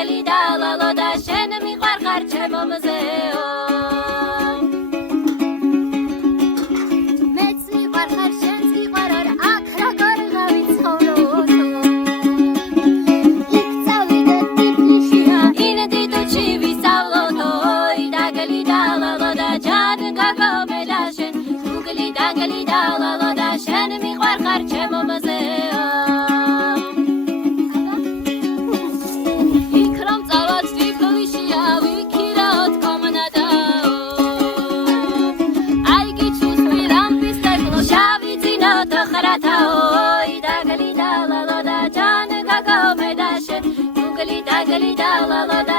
დაგლი და ლალო და შენ მიყვარხარ ჩემო მზეო მეც მიყვარხარ შენც მიყვარარ აქ როგორ გავიცხოვროთ იქ წავიდე ტიფლისშია ინდი დუჩი ვისწავლოთ ой დაგლი და ლალო და ჯან გაგომელა შენ დაგლი და ლალო და შენ მიყვარხარ ჩემო მზეო dagli da la la